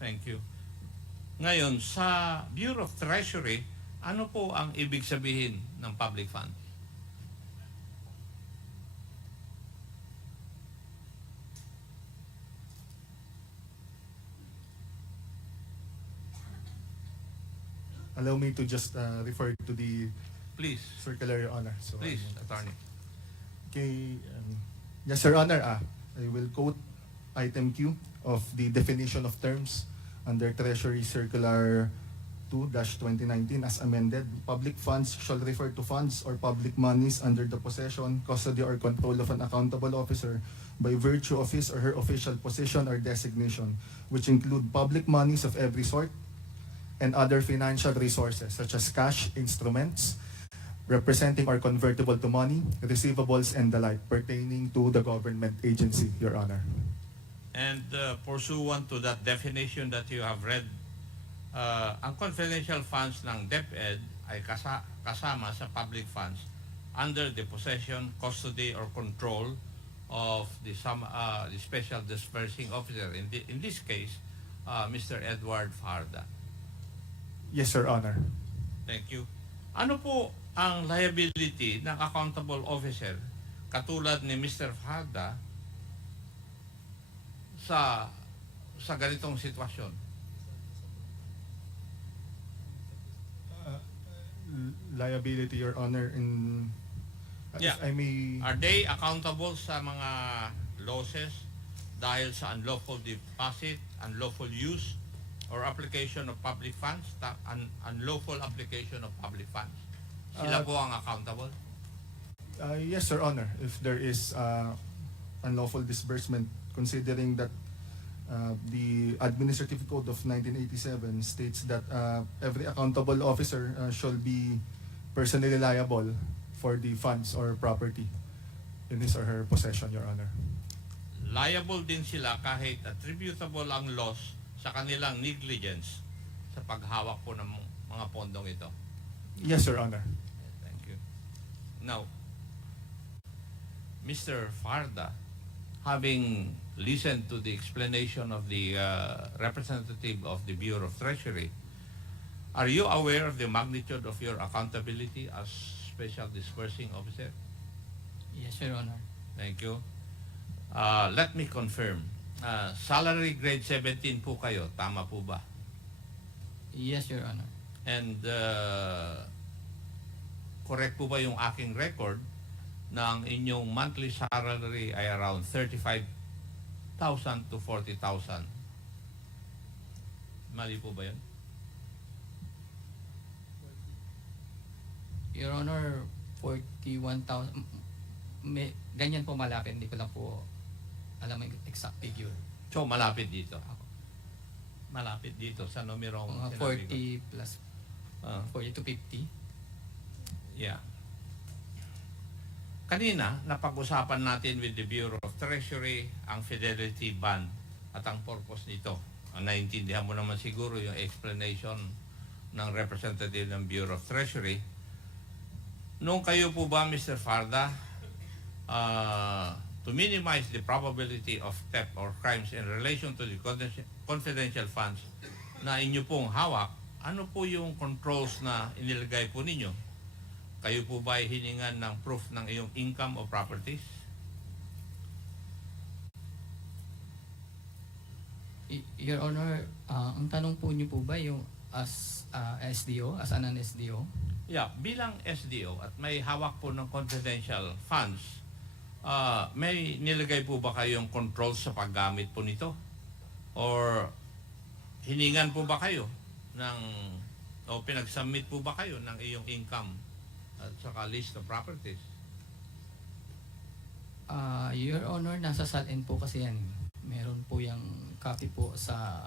Thank you. Ngayon, sa Bureau of Treasury, ano po ang ibig sabihin ng public fund? Allow me to just refer to the Please, circular, Your Honor. So, please, Attorney. Okay. Yes, Your Honor. I will quote item Q of the definition of terms under Treasury Circular 2-2019 as amended. Public funds shall refer to funds or public monies under the possession, custody, or control of an accountable officer by virtue of his or her official position or designation, which include public monies of every sort and other financial resources such as cash, instruments, representing or convertible to money, receivables, and the like pertaining to the government agency, Your Honor. And pursuant to that definition that you have read, ang confidential funds ng DepEd ay kasama sa public funds under the possession, custody, or control of the special disbursing officer. In this case, Mr. Edward Farda. Yes, Your Honor. Thank you. Ano po ang liability ng accountable officer katulad ni Mr. Farda sa ganitong sitwasyon? Liability, Your Honor, in Yeah. if I may. Are they accountable sa mga losses dahil sa unlawful deposit, unlawful use, or application of public funds, unlawful application of public funds? Sila po ang accountable? Yes, Your Honor. If there is unlawful disbursement, considering that the Administrative Code of 1987 states that every accountable officer shall be personally liable for the funds or property in his or her possession, Your Honor. Liable din sila kahit attributable ang loss sa kanilang negligence sa paghawak po ng mga pondong ito. Yes, Your Honor. Thank you. Now, Mr. Farda, having listened to the explanation of the representative of the Bureau of Treasury, are you aware of the magnitude of your accountability as Special Disbursing Officer? Yes, Your Honor. Thank you. Let me confirm. Salary grade 17 po kayo, tama po ba? Yes, Your Honor. And correct po ba yung aking record na ang inyong monthly salary ay around 35,000 to 40,000? Mali po ba yun? Your Honor, 41,000. Ganyan po malapit. Hindi ko lang po alam ang exact figure. So, malapit dito. Malapit dito sa numerong Mga sinabi ko. 40 plus, Ah, 40 to 50. yeah. Kanina, napag-usapan natin with the Bureau of Treasury ang fidelity bond at ang purpose nito. Ang naiintindihan mo naman siguro yung explanation ng representative ng Bureau of Treasury. Nung kayo po ba, Mr. Farda, to minimize the probability of theft or crimes in relation to the confidential funds na inyo pong hawak, ano po yung controls na inilagay po ninyo? Kayo po ba ay hiningan ng proof ng iyong income o properties? Your Honor, ang tanong po niyo po ba yung as SDO, as an SDO? Yeah, bilang SDO at may hawak po ng confidential funds, may nilagay po ba kayong control sa paggamit po nito? Or hiningan po ba kayo o pinag-submit po ba kayo ng iyong income at saka list of properties? Your Honor, nasa SALN po kasi yan. Meron po yung copy po sa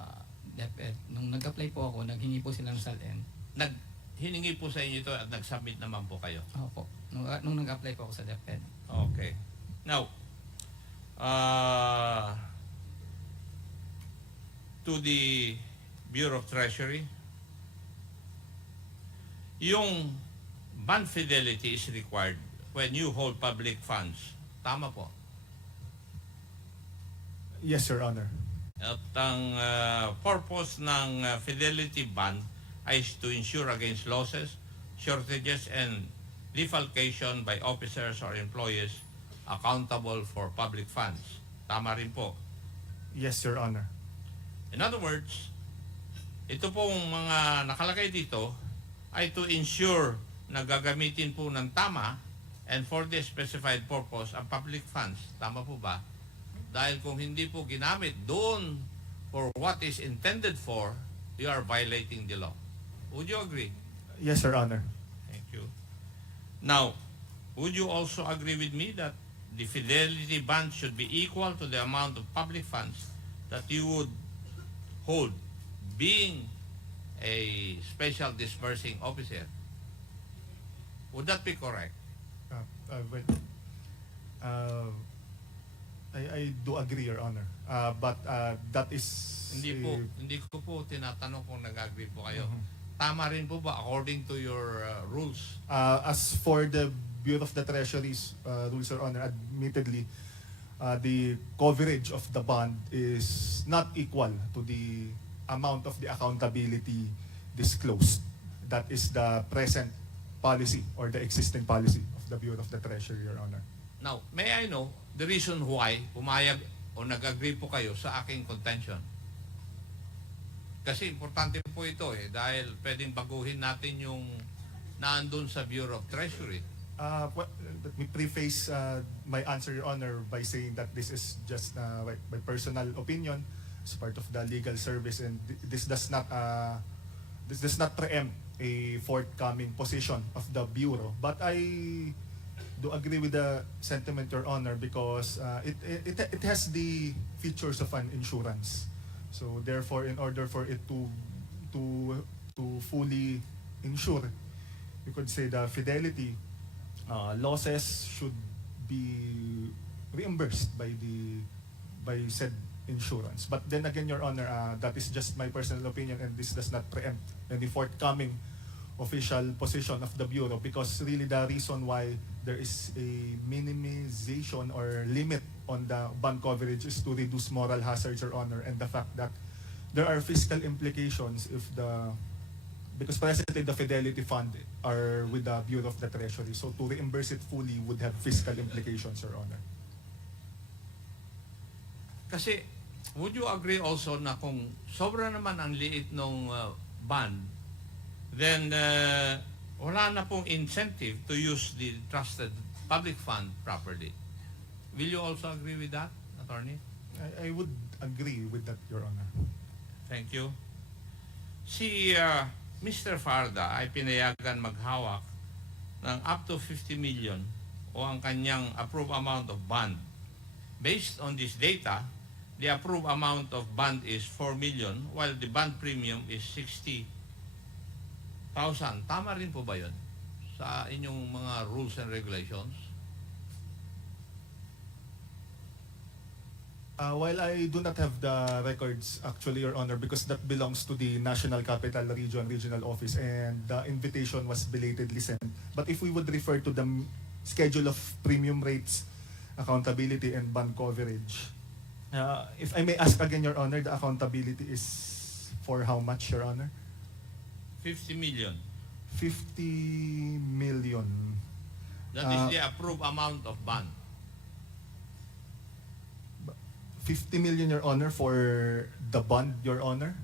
DepEd. Nung nag-apply po ako, naghingi po silang SALN. Hiningi po sa inyo ito at nag-submit naman po kayo? Opo. Nung nag-apply po ako sa DepEd. Okay. Now, to the Bureau of Treasury, yung bond fidelity is required when you hold public funds. Tama po. Yes, Your Honor. At ang purpose ng fidelity bond ay to ensure against losses, shortages, and defalcation by officers or employees accountable for public funds. Tama rin po. Yes, Your Honor. In other words, ito pong mga nakalagay dito ay to ensure na gagamitin po ng tama and for the specified purpose ang public funds. Tama po ba? Dahil kung hindi po ginamit doon for what is intended for, you are violating the law. Would you agree? Yes, Your Honor. Thank you. Now, would you also agree with me that the fidelity bond should be equal to the amount of public funds that you would hold being a special disbursing officer? Would that be correct? Well, I do agree, Your Honor. But that is... Hindi ko po tinatanong kung nag-agree po kayo. Mhm. Tama rin po ba according to your rules? As for the Bureau of the Treasury's rules, Your Honor, admittedly, the coverage of the bond is not equal to the amount of the accountability disclosed. That is the present policy or the existing policy of the Bureau of the Treasury, Your Honor. Now, may I know the reason why pumayag o nag-agree po kayo sa aking contention? Kasi importante po ito dahil pwedeng baguhin natin yung naandun sa Bureau of Treasury. Let me preface my answer, Your Honor, by saying that this is just my personal opinion as part of the legal service, and this does not preempt a forthcoming position of the Bureau. But I do agree with the sentiment, Your Honor, because it has the features of an insurance. So therefore, in order for it to fully insure, you could say the fidelity losses should be reimbursed by said insurance. But then again, Your Honor, that is just my personal opinion, and this does not preempt any forthcoming official position of the Bureau, because really the reason why there is a minimization or limit on the bond coverage is to reduce moral hazards, Your Honor, and the fact that there are fiscal implications because presently the Fidelity Fund are with the Bureau of the Treasury, so to reimburse it fully would have fiscal implications, Your Honor. Kasi, would you agree also na kung sobra naman ang liit ng bond, then wala na pong incentive to use the trusted public fund properly? Will you also agree with that, Attorney? I would agree with that, Your Honor. Thank you. Si Mr. Farda ay pinayagan maghawak ng up to 50 million o ang kanyang approved amount of bond. Based on this data, the approved amount of bond is 4 million while the bond premium is 60,000. Tama rin po ba yun sa inyong mga rules and regulations? While I do not have the records, actually, Your Honor, because that belongs to the National Capital Regional Office, and the invitation was belatedly sent. But if we would refer to the schedule of premium rates, accountability, and bond coverage, if I may ask again, Your Honor, the accountability is for how much, Your Honor? 50 million. 50 million. That is the approved amount of bond. 50 million, Your Honor, for the bond, Your Honor.